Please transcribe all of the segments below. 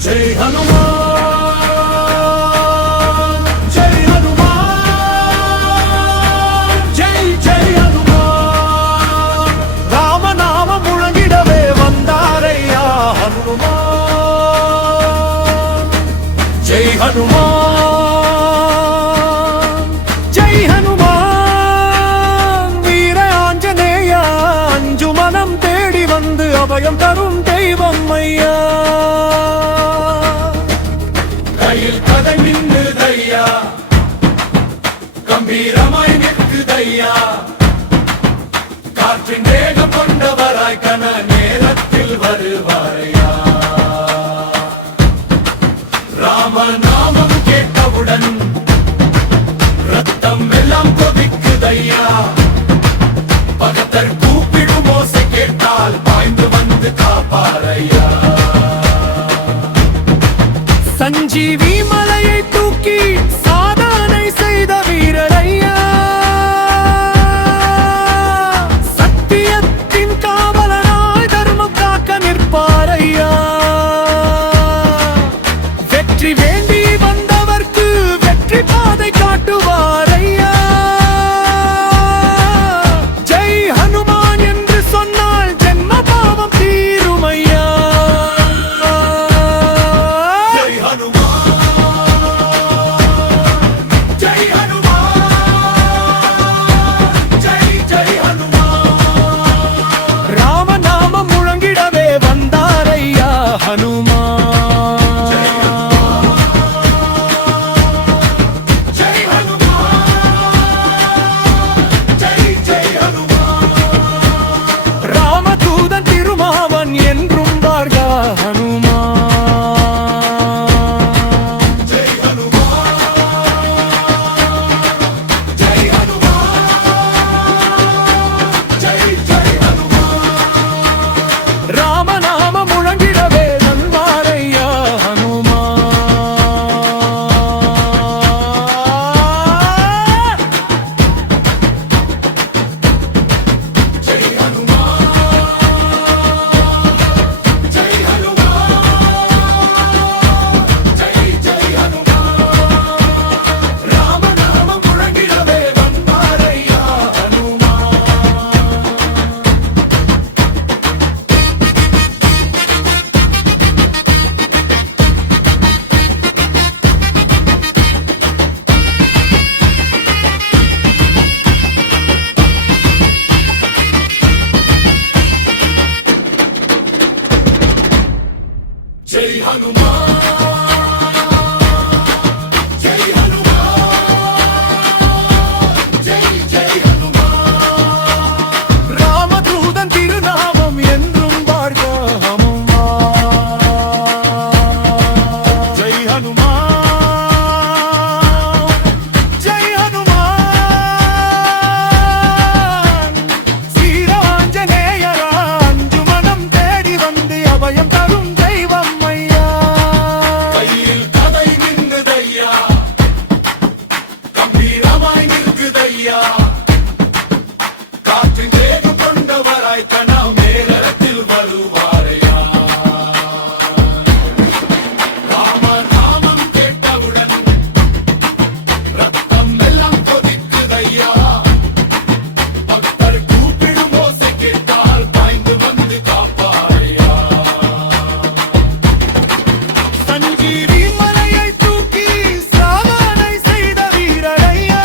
जय हनुमान जय हनुमान जय जय हनुमान राम नाम मुழங்கிடவே வந்தாரையா हनुमान जय हनुमान जय हनुमान வீர ஆஞ்சநேயா அஞ்சு மனம் தேடி வந்து அபயம் தரும் தெய்வம் ஐயா கையில் கதை நின்னுதையா கம்பீரமாய் நிற்குதையா காற்றின் வேகம் கொண்டவராய் கன நேரத்தில் வருவாரையா ராம நாமம் கேட்டவுடன் ரத்தம் எல்லாம் கொதிக்குதையா பகத்தர் கூப்பிடும் ஓசை கேட்டால் பாய்ந்து வந்து காப்பாரையா சஞ்சீவி மலையை தூக்கி சாதனை செய்த வீரரையா சத்தியத்தின் காவலனாய் தர்மம் காக்க நிற்பாரையா வெற்றி வேண்டி வந்தவர்க்கு வெற்றி பாதை காட்டுவாரையா ஜெய் ஹனுமான் என்று சொன்னால் ஜென்ம பாவம் தீருமையா जय हनुमान जय हनुमान जय जय हनुमान रामदूதன் திருநாமம் என்றும் வாழ்க ஹனுமான் ஜெய் ஹனுமான் ஜெய் ஹனுமான் வீர ஆஞ்சநேயரா அஞ்சு மனம் தேடி வந்து அபயம் தரும் தெய்வம் காற்றின் வேகம் கொண்டவராய் கனம் நேரத்தில் வருவாரையா ராம நாமம் கேட்டவுடன் ரத்தம் எல்லாம் கொதிக்குதையா பக்தர் கூப்பிடும் ஓசை கேட்டால் பாய்ந்து வந்து காப்பாரையா சஞ்சீவி மலையை தூக்கி சாதனை செய்த வீரரையா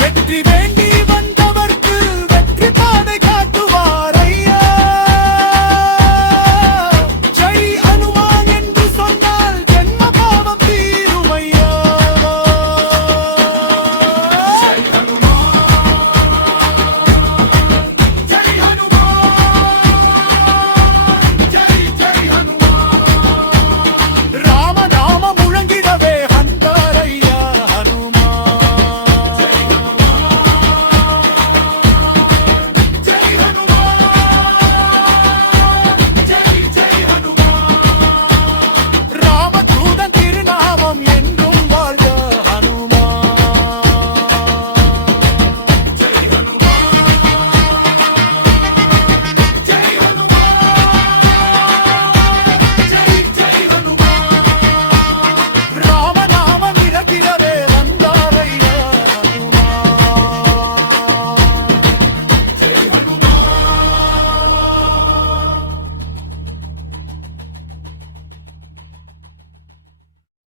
வெற்றி வேண்டி